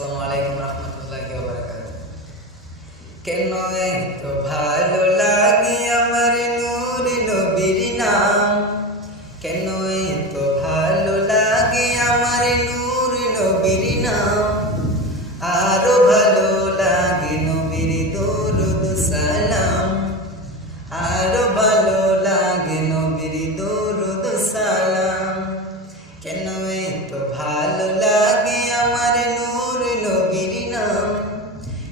আসসালামু আলাইকুম রহমতুল্লাহি ওয়া বারাকাতুহু। কেন এত ভালো লাগে আমার নূর নবীর নাম, কেন এত ভালো লাগে আমার নূর নবীর নাম, আরো ভালো লাগে নবীর দরুদ সালাম, আরো ভালো লাগে নবীর দরুদ সালাম। কেন এত ভালো লাগে আমার নূর নবীর নাম,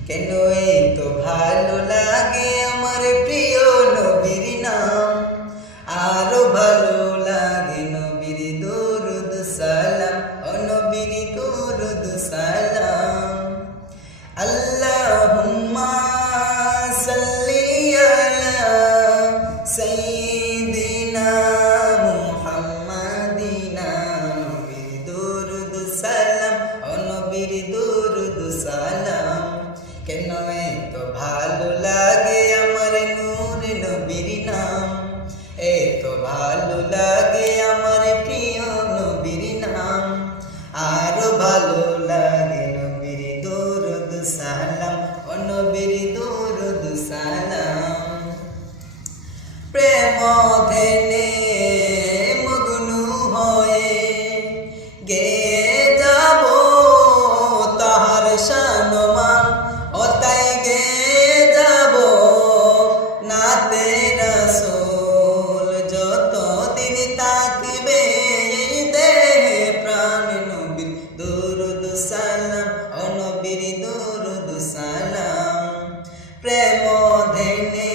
কেন এত ভালো লাগে আমার প্রিয় নবীর নাম, আরো ভালো লাগে নবীর দরুদ সালাম, ও নবীর দরুদ সালাম। আল্লাহুম্মা সাল্লি আলা সাইয়্যিদিনা মুহাম্মাদিনা, নবীর দরুদ সালাম, ও নবীর দরুদ সালাম। কেন এত ভালো লাগে আমার নূর নবীর নাম, এত ভালো লাগে আমার প্রিয় নবীর নাম, আরো ভালো লাগে নবীর দরুদ সালাম, ও নবীর দরুদ সালাম। প্রেম ধ্যানে মগ্ন হয়ে গেয়ে যাব তাহার শানমান, ও তাই গেয়ে যাব নাতে রাসূল, যতদিন থাকিবে এই দেহে প্রাণ, নবীর দরুদ সালাম, ও নবীর দরুদ সালাম। প্রেম ধ্যানে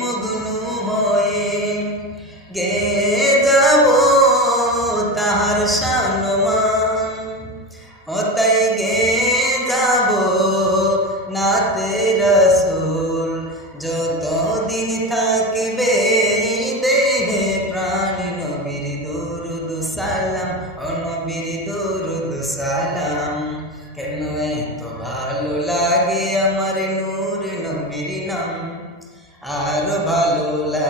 মগ্ন হয়ে গেয়ে যাব তাহার শানমান, ও তাই গেয়ে যাব নাতে রাসূল, যতদিন থাকিবে এই দেহে প্রাণ, নবীর দরুদ সালাম, ও নবীর দরুদ সালাম। কেন এত ভালো লাগে আমার নূর নবীর নাম, আরো ভালো লাগে